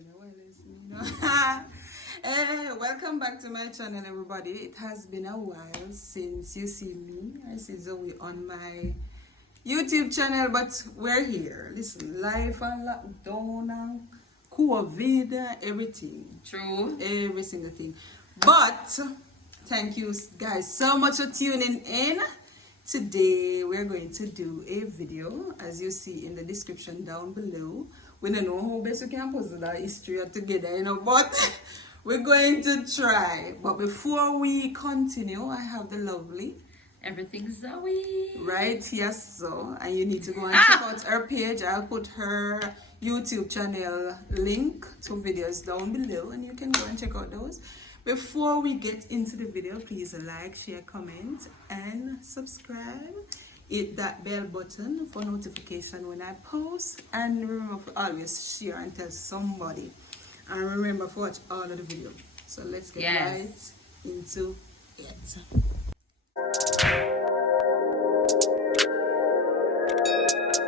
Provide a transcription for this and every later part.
been a while, you know. Welcome back to my channel, everybody. It has been a while since you see me. I see Zoe on my YouTube channel, but we're here. Listen, life and lockdown and COVID, everything. True. Every single thing. But thank you guys so much for tuning in. Today we're going to do a video, as you see in the description down below. We don't know how best we can puzzle our history together, you know, but we're going to try. But before we continue, I have the lovely Everything Zoe. right here, so, and you need to go and check out her page. I'll put her YouTube channel link to videos down below, and you can go and check out those. Before we get into the video, please like, share, comment, and subscribe. Hit that bell button for notification when I post, and remember to always share and tell somebody, and remember to watch all of the videos. So let's get right into it.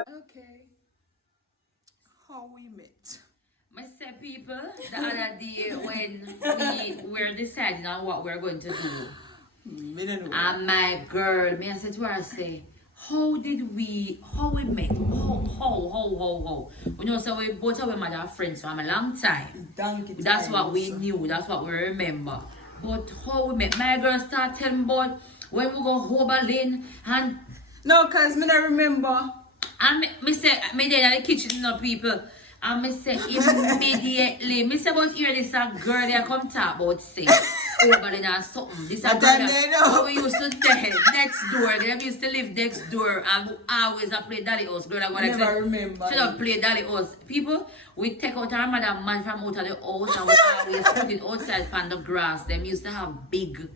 Okay, how we met. I said, people, the other day when we were deciding on what we're going to do, and my girl, I said to her, I say, how we met? How? You know, so we both of them are friends from a long time. That's what we knew, that's what we remember. But how we met? My girl started telling me about when we go Hoberlin and... No, cause me not remember. And me say, me there in the kitchen, you know, people. And me say immediately, me say about here this a girl there come talk about sex. Hoberlin and something. This a girl that we used to live next door. They used to live next door and always play Dolly House. Girl, I never remember. She don't play Dolly House. People, we take out our mother man from out of the house and we always put it outside on the grass. Them used to have big,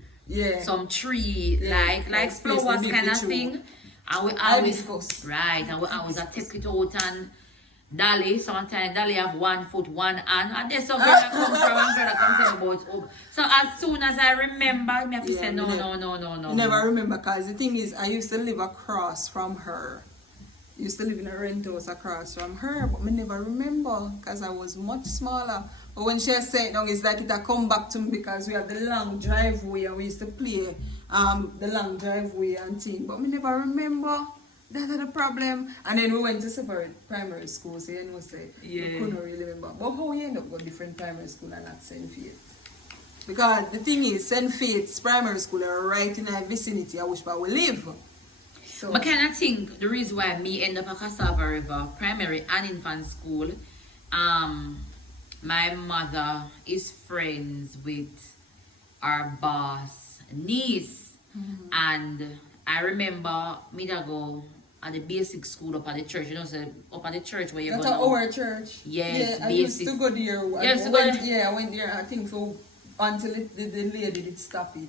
some tree, like flowers kind of thing. And we always, and we always take it out and Dolly, sometimes Dolly have 1 foot, 1 hand, and there's some girl that come from and girl that comes about over. So as soon as I remember, I have to say no. Never remember, because the thing is, I used to live across from her. Used to live in a rent house across from her, but I never remember, because I was much smaller. But when she said no, it's like it had come back to me, because we had the long driveway and we used to play the long driveway and thing. But I never remember. That's the problem. And then we went to separate primary schools, so you know, say, we couldn't really remember. But how we end up going different primary school and not St. Faith? Because the thing is, St. Faith's primary school are right in our vicinity, I wish where we live. So I kind of think the reason why me end up at Cassava River Primary and Infant School, my mother is friends with our boss niece, and I remember me to go at the basic school up at the church, you know, so up at the church where you go. That's our church. Yes, I used to go there. I went there, I think, for until the lady did stop it.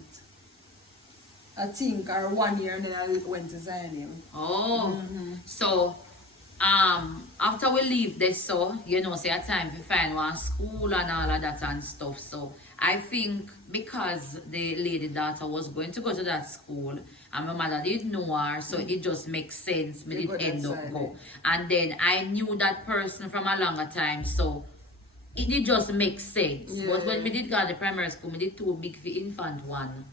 I think, or 1 year, and then I went to Zion. Oh, so after we leave this, so you know, say a time to find one school and all of that and stuff. So I think because the lady daughter was going to go to that school and my mother didn't know her, so it just makes sense. Me did end up go, and then I knew that person from a longer time, so it did just make sense. But when we did go to the primary school, we did too big for infant one.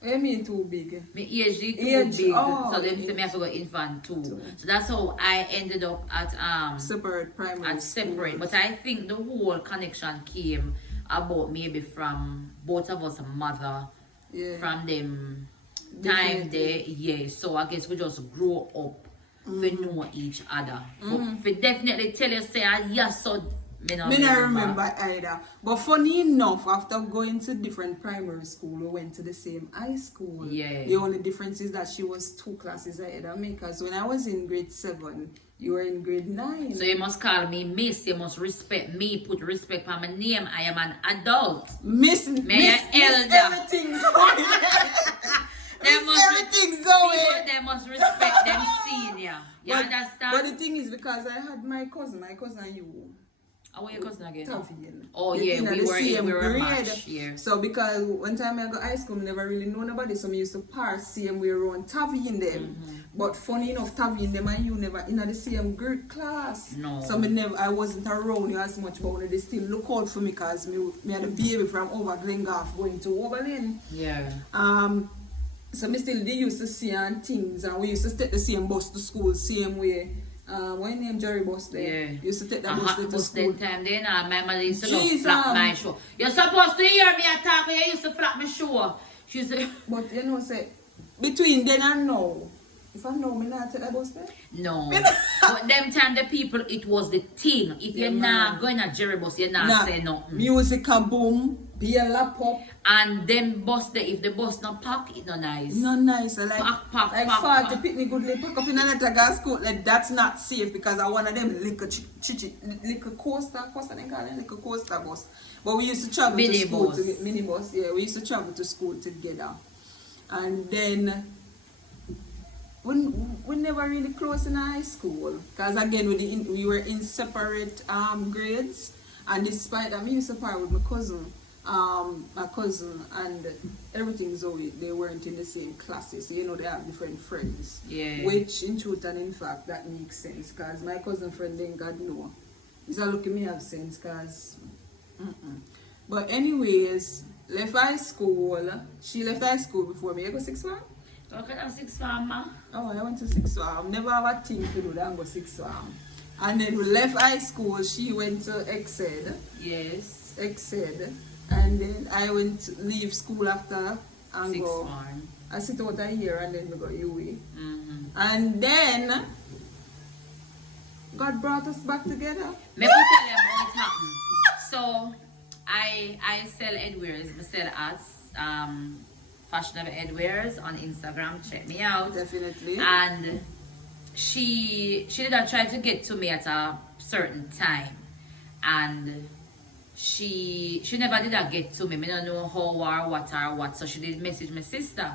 What do you mean too big? My age did too big, so then say me have to go infant too. So that's how I ended up at separate primary separate. But I think the whole connection came about maybe from both of us mother, from them time there, so I guess we just grow up, we know each other. But we definitely tell you say yes, so me not remember either. But funny enough, after going to different primary school, we went to the same high school. The only difference is that she was 2 classes ahead of me, because when I was in grade 7, you were in grade 9. So you must call me Miss, you must respect me, put respect on my name. I am an adult. Miss elder. Everything Zoe. They must respect them senior. You understand? But the thing is, because I had my cousin and you. How are your cousin again? Tavian. Oh, They yeah, in we the were in- same we were a grade. match, yeah. So because one time I got high school, I never really know nobody, so I used to pass same way around Tavian them. Mm-hmm. But funny enough, Tavian them and you never in the same grade class. No. So I wasn't around you as much, but they still look out for me because me had a baby from over Glengarth going to Oberlin. Yeah. So me still they used to see and things, and we used to take the same bus to school same way. What your name, Jerry bus there? Yeah. Used to take that A bus hot there to bus school. that time then, my mother used to Jeez, flap my shoe. You're supposed to hear me attack, you used to flap my shoe. She used to... But you know, say between then and now, if I know me not take that bus there. No. But them time the people, it was the thing. If you're not going to Jerry bus, you're not saying nothing. Music a boom, be a lap up. And them bus there, if the bus not pack, it not nice. No nice, like Pack, like pack, far to pack. pick me good, like pack up in another gas school. Like that's not safe because I one of them little coaster they call it, little coaster bus. But we used to travel Mini to school bus. to get mini bus. Yeah, we used to travel to school together, and then we never really close in high school because again we were in separate grades, and despite that, me used to part with my cousin, and everything Zoe, they weren't in the same classes, so you know they have different friends. Yeah. Which in truth and in fact that makes sense because my cousin friend then God know. It's a look at me have sense because. But anyways, left high school. She left high school before me. You go 6th form? Okay, that's 6th form, ma. Oh, I went to 6th form. Never have a thing to do that. I go 6th form. And then we left high school. She went to Exed. Yes. Exed. And then I went to leave school after and 6th go. form. I sit out a year and then we got UE. Mm-hmm. And then God brought us back together. Let me tell you how it happened. So I sell headwears. I sell at fashionable headwears on Instagram. Check me out. Definitely. And she did not try to get to me at a certain time, and she never did not get to me. I don't know how or what. So she did message my sister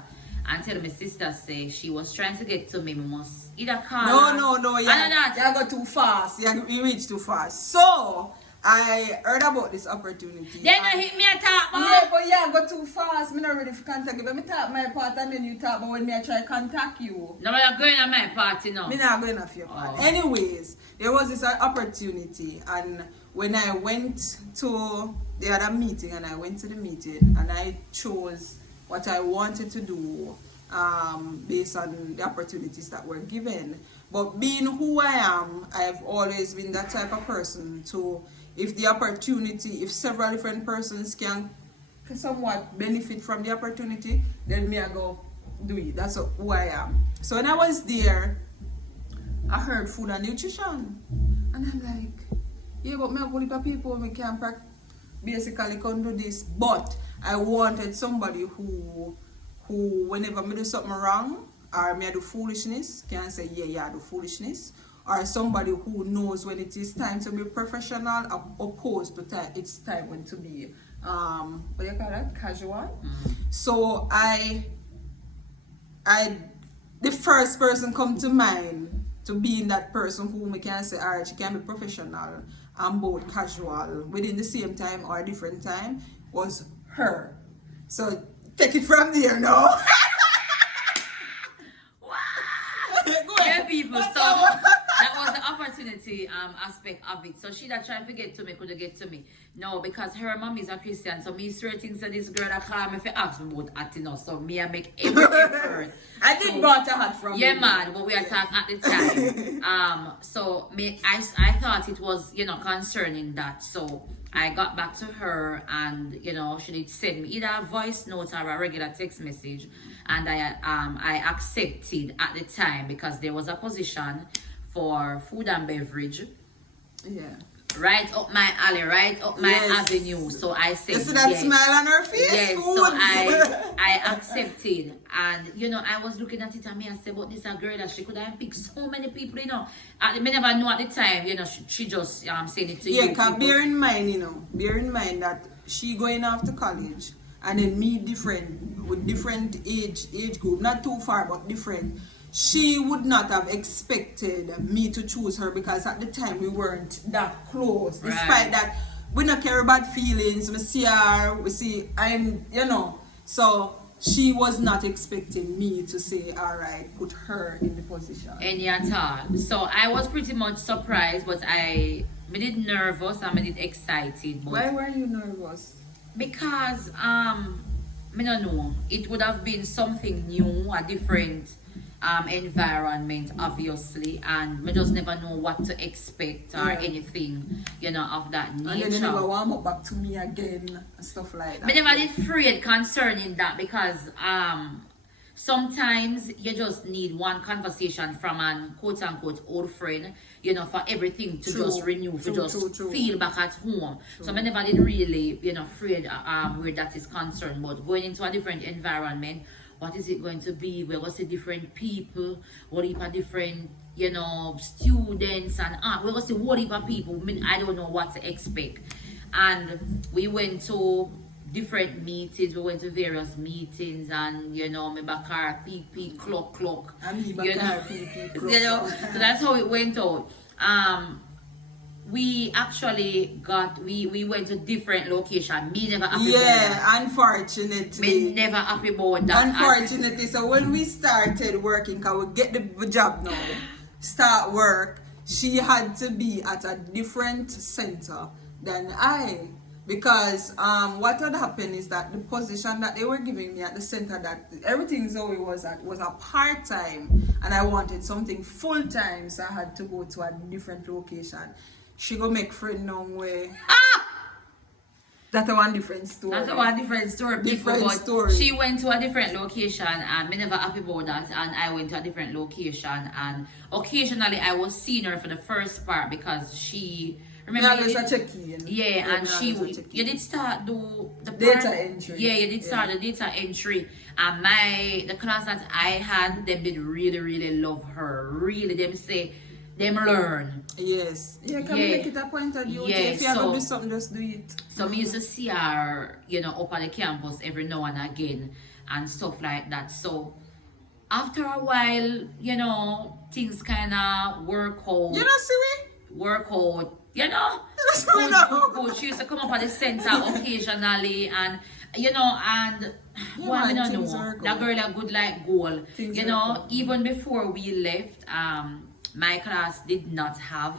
and tell my sister say she was trying to get to me. Me must either call her. No, I don't know. you go too fast. You reach too fast. So I heard about this opportunity. Then you hit me a top, man. Yeah, but you go too fast. Me not ready for contact you. But me talk my part and then you talk about when me I try contact you. No, you're going to my party now. Me not going off your part. Oh. Anyways, there was this opportunity, and when I went to the other meeting, and I went to the meeting, and I chose what I wanted to do based on the opportunities that were given. But being who I am, I've always been that type of person to, if the opportunity, if several different persons can somewhat benefit from the opportunity, then me I go do it. That's who I am. So when I was there, I heard food and nutrition, and I'm like, yeah, but me have only people me can basically can do this. But I wanted somebody who whenever me do something wrong or me I do foolishness, can say yeah I do foolishness, or somebody who knows when it is time to be professional opposed to it's time when to be what you call that, casual. So I the first person come to mind to being that person who we can say, alright, she can be professional and both casual within the same time or a different time, was her. So take it from there now. Go Yeah, ahead. people. What's So up? that was the opportunity aspect of it. So she that tried to get to me could get to me. No, because her mom is a Christian. So me straight things to this girl that call me if you ask me about acting now. So me I make every effort. I did brought a hat from Yeah, you. man, but we are talking at the time. So I thought it was, concerning that. So I got back to her, and she did send me either a voice note or a regular text message, and I accepted at the time because there was a position for food and beverage Yeah. right up my alley, right up my Yes. avenue. So I said You see that yes. smile on her face? Yes, Foods. so I accepted, and I was looking at it and me I said, but this a girl that she could have picked so many people, I never know at the time, she just saying it to you. Yeah, because people. bear in mind that she going off to college, and then me different, with different age group, not too far, but different. she would not have expected me to choose her because at the time we weren't that close. Right. Despite that, we don't care about feelings. We see her, we see, so she was not expecting me to say, all right, put her in the position. Any at all. So I was pretty much surprised, but I did nervous and I did excited. But Why were you nervous? because I don't know, it would have been something new, a different environment, obviously, and we just never know what to expect or Yeah. anything, of that nature. And then you never warm up back to me again and stuff like that. I never did afraid concerning that because sometimes you just need one conversation from an quote unquote old friend, for everything to True. just renew, to True, just true. feel back at home. So I never did really, afraid where that is concerned. But going into a different environment, what is it going to be? We're going to see different people, what if a different, students and we're going to see what if a people. I don't know what to expect. And we went to different meetings, we went to various meetings, and me bakar peep clock. And me bakar, peep, clock. So that's how it went out. We actually we went to different locations. Me never happy about that. Unfortunately. Me never happy about that. Unfortunately, so when we started working, because we get the job now, start work, she had to be at a different center than I. Because what had happened is that the position that they were giving me at the center that everything Zoe was at was a part-time, and I wanted something full-time, so I had to go to a different location. She go make friend now where that's a one different story. That's a different story. Different but story. She went to a different location and me never happy about that, and I went to a different location, and occasionally I was seeing her for the first part because she remember Yeah, there's a check-in. Yeah, and there's a check-in. you did start do the Data part, entry. Yeah, you did start the data entry, and the class that I had, them did really love her. Really, them say them learn. Yes. Yeah, can Yeah. we make it a point of duty? Yeah, If you have so- to do something, just do it. So me used to see her, up at the campus every now and again and stuff like that. So after a while, things kind of work out. You know, see me? Work out. That's what we know. Good. She used to come up at the center occasionally, and and well, I man, don't things know. are good. That girl a good like goal. Things are good. Even before we left, my class did not have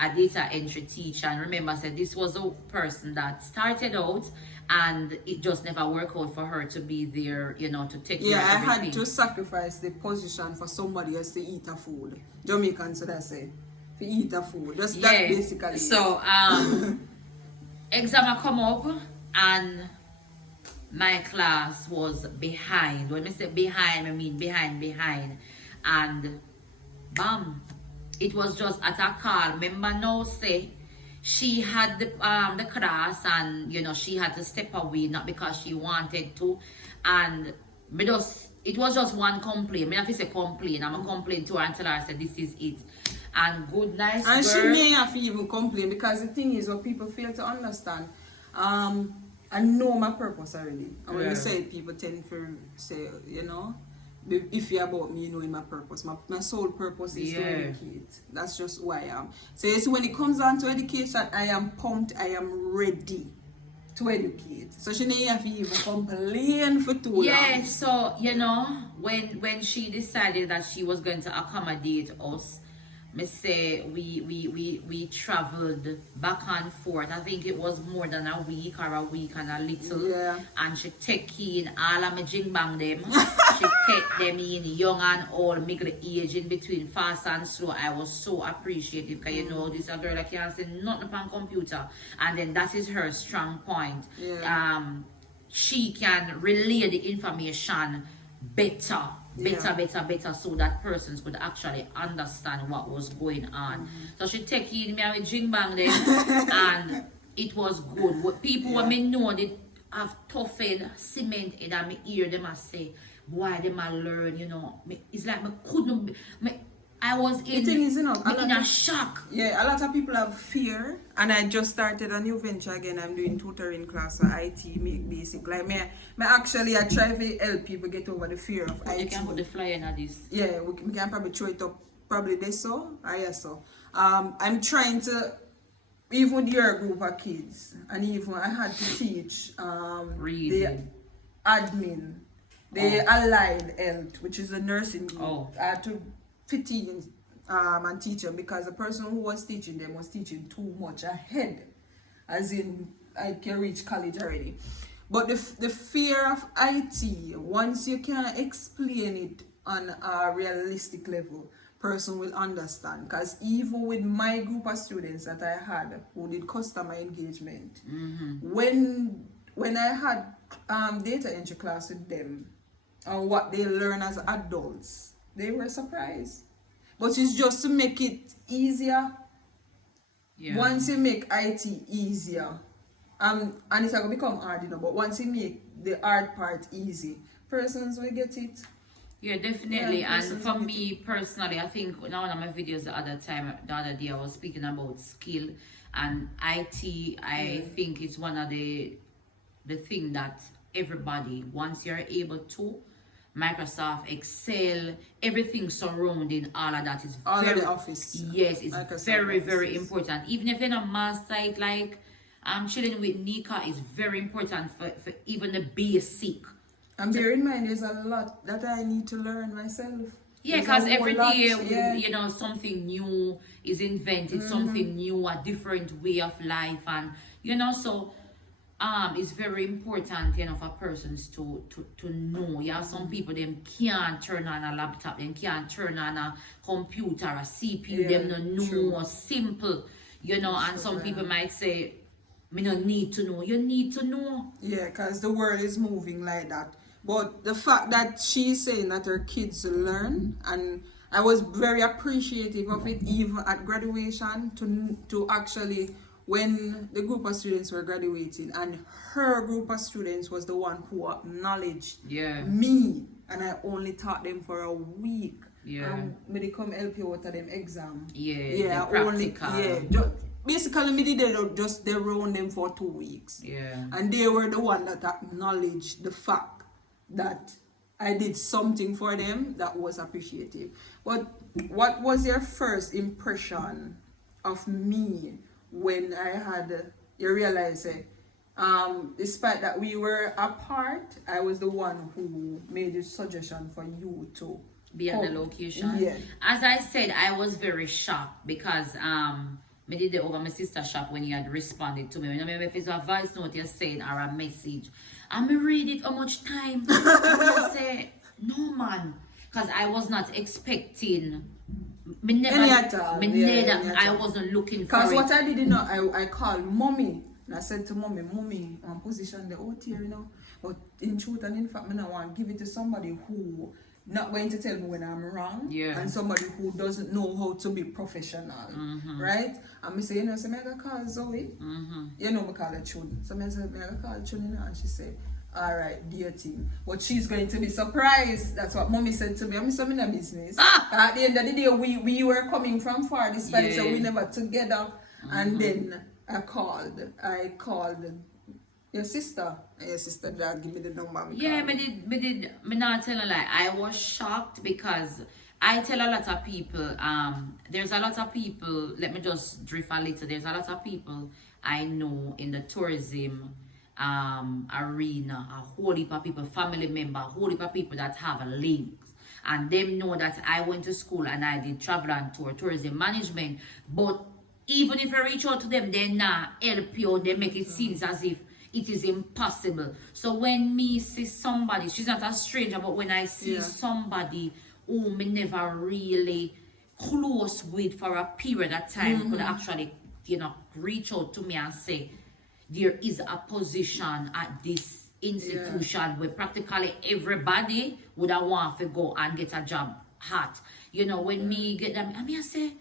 a data entry teacher, and remember I said this was a person that started out and it just never worked out for her to be there, to take care Yeah, I of everything. had to sacrifice the position for somebody else to eat a food. Jamaicans would I say. To eat a food. That's that basically. So exam come up and my class was behind. When I say behind, I mean behind. And bam, it was just at a call. Remember now say she had the class, and she had to step away, not because she wanted to, and it was just one complaint. Me have to say complain. I'm a complain to her and tell her I said this is it. And good nice and girl. she may have to even complain because the thing is what people fail to understand. I know my purpose already. And when Yeah. you say it, people tend to say, if you're about me knowing my purpose. My sole purpose is to Yeah. educate. That's just who I am. So you see, when it comes down to education, I am pumped, I am ready to educate. So she didn't have to even complain for too long. Yeah, so when she decided that she was going to accommodate us, me say we traveled back and forth. I think it was more than a week or a week and a little. Yeah. And she take in all of my jingbang them. She take them in young and old, middle age, in between fast and slow. I was so appreciative because this a girl that can't say nothing upon computer, and then that is her strong point. Yeah. She can relay the information better, so that persons could actually understand what was going on. So she take in me with jingbang then, and it was good. What people when me know they have toughened cement in and me hear them a say, boy, them a learn, it's like me couldn't I was The thing is, you know, in a shock. Yeah, a lot of people have fear, and I just started a new venture again. I'm doing tutoring class for IT, make basic. Like me actually, I try to help people get over the fear of IT. You can put the flyer in this. Yeah, we can probably throw it up probably this so, or yes so. I'm trying to, even with your group of kids, and even I had to teach the admin, the allied health, which is the nursing group. I had to fit in and teach them because the person who was teaching them was teaching too much ahead, as in I can reach college already. But the fear of IT, once you can explain it on a realistic level, person will understand. Because even with my group of students that I had who did customer engagement, when I had data entry class with them and what they learn as adults, they were surprised. But it's just to make it easier. Yeah. Once you make IT easier, and it's going to become hard, you know, but once you make the hard part easy, persons will get it. Yeah, definitely. Yeah, and for me personally, I think in one of my videos the other day, I was speaking about skill and IT. I think it's one of the thing that everybody, once you're able to, Microsoft, Excel, everything surrounding all of that is all of the office. Yes, it's Microsoft very, very important. Even if you're not master it, like I'm chilling with Nika, is very important for even the basic. And bear in mind, there's a lot that I need to learn myself. Yeah, because every day, you know, something new is invented, something new, a different way of life, and you know, so it's very important, you know, for persons to know. Yeah, some people them can't turn on a laptop, them can't turn on a computer, a CPU, them don't know simple, you know, and some people might say, me don't need to know. You need to know. Yeah, because the world is moving like that. But the fact that she's saying that her kids learn, and I was very appreciative of it, even at graduation, to actually, when the group of students were graduating, and her group of students was the one who acknowledged me, and I only taught them for a week. Yeah. When they come help you out of them exam. Yeah, practical. Basically, me did they around them for 2 weeks. Yeah. And they were the one that acknowledged the fact that I did something for them that was appreciative. But what was your first impression of me when I had, you realize, despite that we were apart, I was the one who made the suggestion for you to be at the location? Yeah. As I said, I was very shocked because me did it over my sister's shop when you had responded to me. You know, maybe if it's a voice note you're saying or a message, and me read it how much time. I say, no man, because I was not expecting. Me never, I wasn't looking for it. Because what I did, you know, I called mommy. And I said to mommy, I'm positioned the out here, you know. But in truth and in fact, I don't want to give it to somebody who not going to tell me when I'm wrong, and somebody who doesn't know how to be professional, right? And me say, you know, so I gotta call Zoe, you know, me call her Chun. So I said, I gotta call Chun, you know, and she said, all right, dear team, but she's going to be surprised. That's what mommy said to me. I'm in a business. At the end of the day, we were coming from far, despite so we never together. And then I called your sister that give me the number. Me not tell a lie. I was shocked because I tell a lot of people, there's a lot of people, let me just drift a little, there's a lot of people I know in the tourism arena, a whole heap of people, family member, a whole heap of people that have links. And them know that I went to school and I did travel and tour, tourism management. But even if I reach out to them, they not help you, they make it seem as if it is impossible. So when me see somebody, she's not a stranger, but when I see somebody who me never really close with for a period of time, could actually, you know, reach out to me and say, there is a position at this institution where practically everybody would have want to go and get a job hot. You know, when me get them, I say,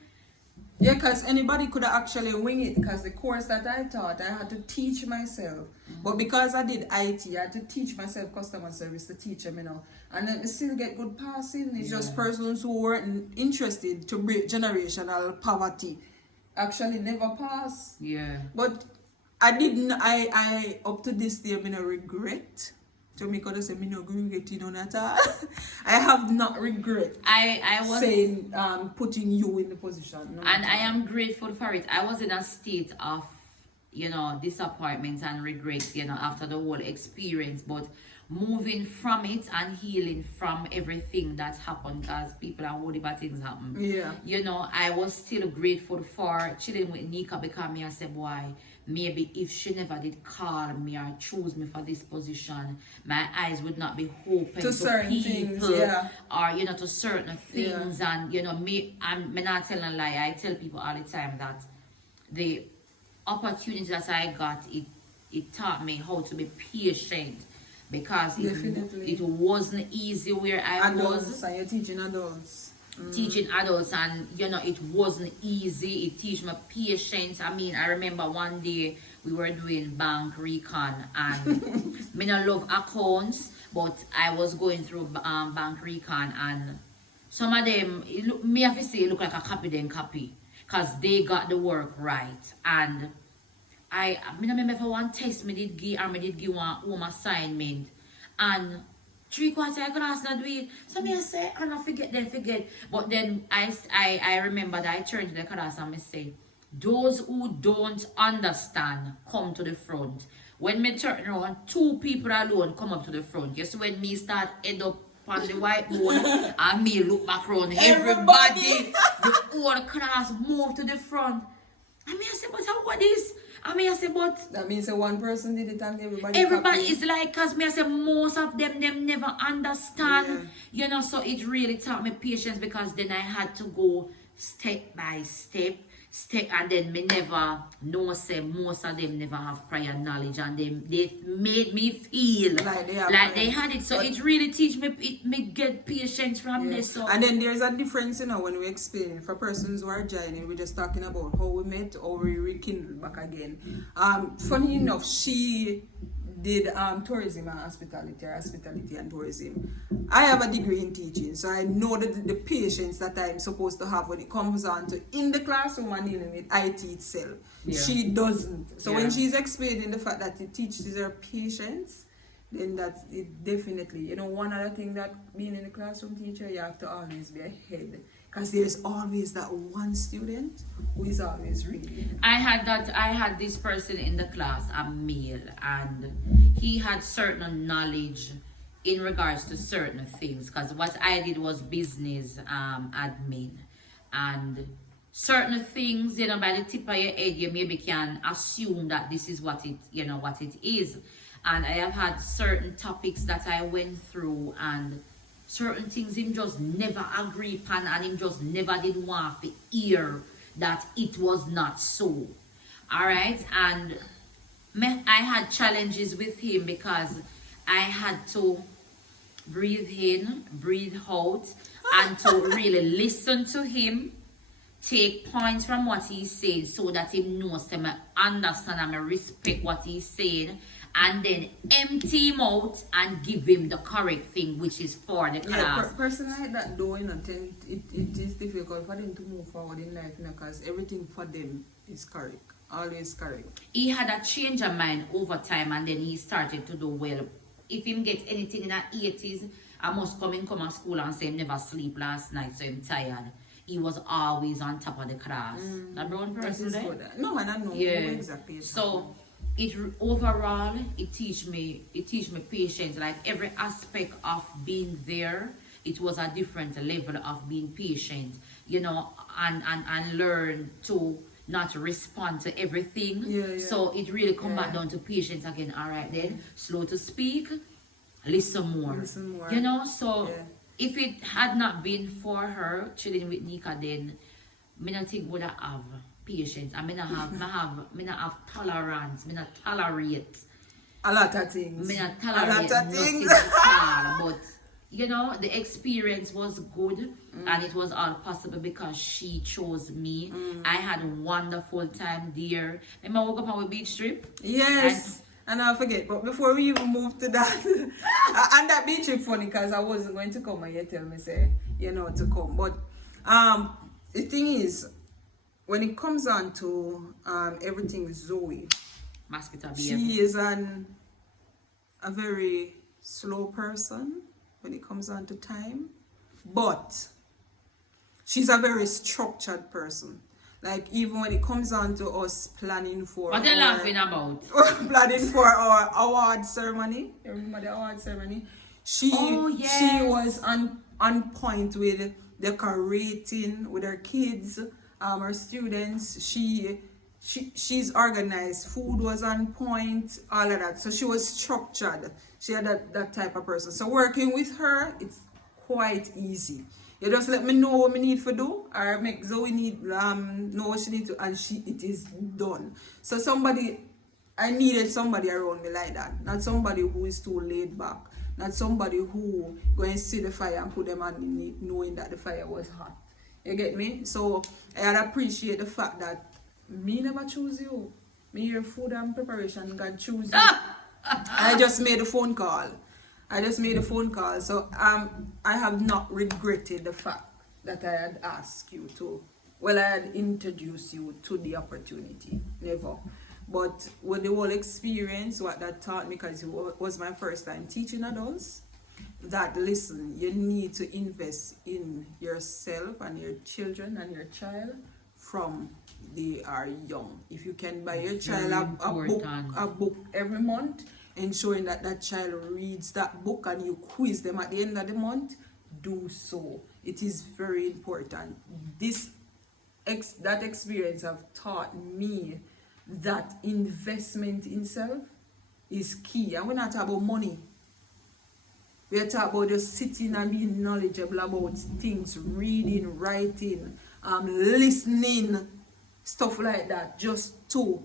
yeah, because anybody could have actually wing it, because the course that I taught, I had to teach myself. But because I did IT, I had to teach myself customer service to teach them, and then I still get good passing. It's just persons who weren't interested to break generational poverty actually never pass. Yeah. But I didn't, I up to this day, I no regret. To me, because I say, I no regret, that I have not regret. I was saying, putting you in the position. And I am grateful for it. I was in a state of, disappointment and regret, after the whole experience. But moving from it and healing from everything that's happened, because people are worried about things happen. Yeah. I was still grateful for chilling with Nika, because I said, boy, maybe if she never did call me or choose me for this position, my eyes would not be open to certain people, things, yeah. or to certain things. And I'm not telling a lie. I tell people all the time that the opportunity that I got, it taught me how to be patient, because it wasn't easy where I was. And you're teaching adults. Teaching adults, and it wasn't easy. It teach me patience. I remember one day we were doing bank recon, and me not love accounts, but I was going through bank recon, and some of them me have to say it look like a copy, because they got the work right. And I remember for one test me did give one home assignment, and 3/4 I could ask not do it. So me I say, and I forget. But then I remember that I turned to the class and I say, those who don't understand, come to the front. When me turn around, 2 people alone come up to the front. Just when me start head up on the whiteboard and me look back around, everybody, the whole class move to the front. And me I say, but what is? I say, but that means that one person did it and everybody is like, because I say most of them never understand. So it really taught me patience, because then I had to go step by step, and then me never know, say most of them never have prior knowledge, and they made me feel like they had it. So it really teach me, me get patience from this. So. And then there's a difference, when we explain for persons who are joining. We're just talking about how we met, how we rekindled back again. Funny enough, she did tourism and hospitality, or hospitality and tourism. I have a degree in teaching, so I know the patience that I'm supposed to have when it comes on to in the classroom and dealing with IT itself. She doesn't. So when she's explaining the fact that it teaches her patience, then that's it definitely. One other thing that being in a classroom teacher, you have to always be ahead. Because there's always that one student who is always reading. I had this person in the class, a male, and he had certain knowledge in regards to certain things. Because what I did was business admin, and certain things, by the tip of your head, you maybe can assume that this is what it is. And I have had certain topics that I went through, and certain things him just never agree upon, and him just never did want to hear that it was not so. Alright, and I had challenges with him, because I had to breathe in, breathe out, and to really listen to him, take points from what he's saying, so that he knows that I understand and I respect what he's saying, and then empty him out and give him the correct thing, which is for the class. Person like that though, it is difficult for them to move forward in life, because everything for them is correct, always correct. He had a change of mind over time, and then he started to do well. If him get anything in the 80s, I must come to school and say, never sleep last night, so I'm tired. He was always on top of the class. That brown person there? No, I don't know exactly. So overall, it teach me patience. Like every aspect of being there, it was a different level of being patient, and learn to not respond to everything. So it really come back down to patience again. All right, then slow to speak, listen more. So if it had not been for her chilling with Nika, then me not think would I have patience. I mean, I have tolerance. Me not tolerate a lot of things. Me not tolerate nothing at all. But the experience was good, and it was all possible because she chose me. I had a wonderful time there. Remember, I woke up on a beach trip. Yes. And I forget, but before we even move to that, and that be trip funny because I wasn't going to come and you tell me say, you know, to come. But the thing is, when it comes on to everything with Zoe, Mosquito she is a very slow person when it comes on to time, but she's a very structured person. Like even when it comes on to us planning for what are you laughing about? planning for our award ceremony. You remember the award ceremony? She was on point with decorating with her kids, her students. She's organized. Food was on point, all of that. So she was structured. She had that type of person. So working with her, it's quite easy. You just let me know what me need to do, or make Zoe know what she need to, and it is done. So I needed somebody around me like that, not somebody who is too laid back, not somebody who go and see the fire and put them on the knee, knowing that the fire was hot. You get me? So I appreciate the fact that me never choose you. Me your food and preparation, God choose you. I just made a phone call. So I have not regretted the fact that I had asked you to, I had introduced you to the opportunity. Never. But with the whole experience, what that taught me, because it was my first time teaching adults, that listen, you need to invest in yourself and your children and your child from they are young. If you can buy your child a book every month, ensuring that child reads that book and you quiz them at the end of the month, do so. It is very important. That experience have taught me that investment in self is key. And we're not talking about money. We're talking about just sitting and being knowledgeable about things, reading, writing, listening, stuff like that, just to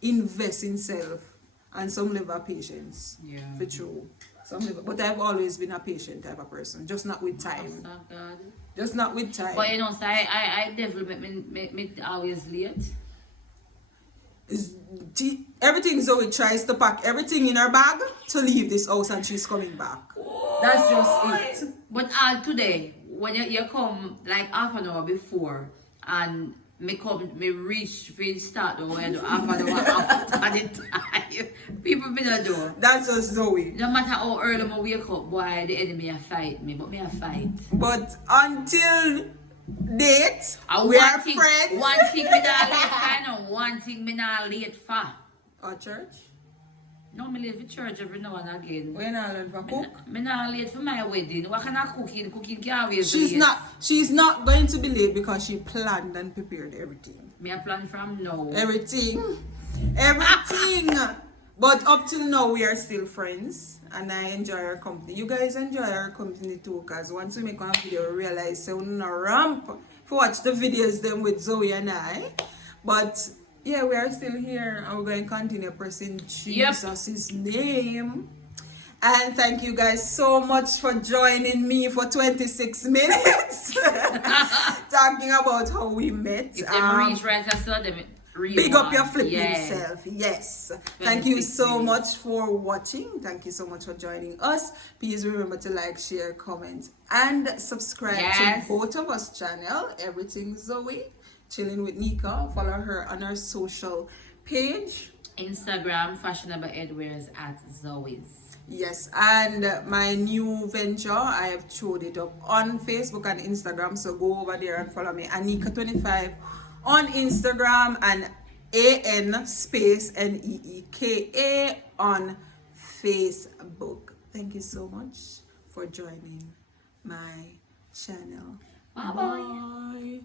invest in self. And some level of patience, for true. But I've always been a patient type of person, just not with time. Just not with time. But you know, so I definitely me always late. Everything Zoe tries to pack everything in her bag to leave this house and she's coming back. That's just it. But today, when you come like half an hour before and me reach for start the way half an hour after the time. People be not do. That's just Zoe. No matter how early I wake up, boy, the enemy a fight me, but me a fight. But until date, we are friends. One thing me not late for, and one thing me not late for. Or church? No, me late for church every now and again. When I learn for cook? Me not late for my wedding. What kind of cooking? Cooking can't always She's not going to be late because she planned and prepared everything. Me a plan from now. Everything. But up till now, we are still friends. And I enjoy our company. You guys enjoy our company too. Because once we make one video, we realize so no ramp for watch the videos them with Zoe and I. But yeah, we are still here. And we're going to continue pressing Jesus' name. And thank you guys so much for joining me for 26 minutes. Talking about how we met. If they reach right, I saw them. Big up your flipping self. Yes. Thank you so much for watching. Thank you so much for joining us. Please remember to like, share, comment, and subscribe to both of us channel. Everything Zoe. Chilling with Nika. Follow her on her social page. Instagram, Fashionable Edwears @Zoe's. Yes, and my new venture, I have showed it up on Facebook and Instagram. So go over there and follow me. Anika25 on Instagram and AN_NEEKA on Facebook. Thank you so much for joining my channel. Bye-bye. Bye.